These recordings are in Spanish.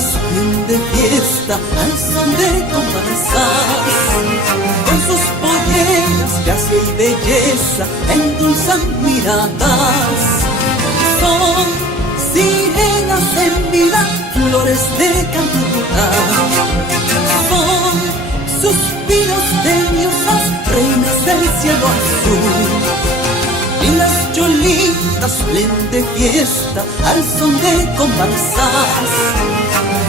salen de fiesta al son de comparsas. Con sus polleras, gracia y belleza endulzan miradas. Son sirenas en vida, flores de cantuta. Son suspiros de diosas, reinas del cielo azul. Y las cholitas salen de fiesta al son de comparsas.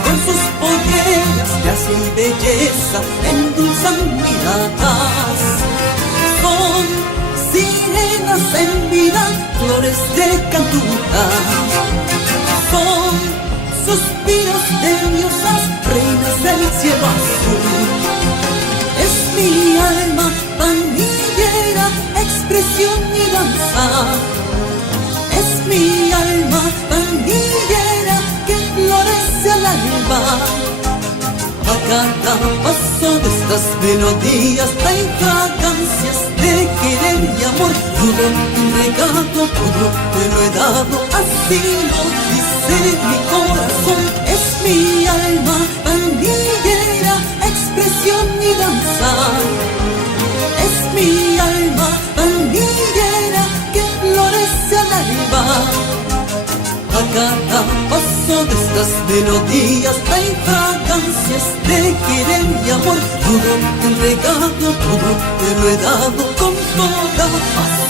Con sus polleras, gracia y belleza endulzan miradas. Son sirenas en vida, flores de cantuta. Son suspiros de diosas, reinas del cielo azul. Es mi alma pandillera, expresión y danza. Es mi alma pandillera que florece al alba. A cada paso de estas melodías hay fragancias de querer y amor. Todo entregado, todo te lo he dado, así lo dice mi corazón. Es mi alma pandillera, expresión y danza. Es mi alma pandillera que florece al alba. A cada paso de estas melodías hay fragancias de querer y amor. Todo entregado, todo te lo he dado con toda pasión.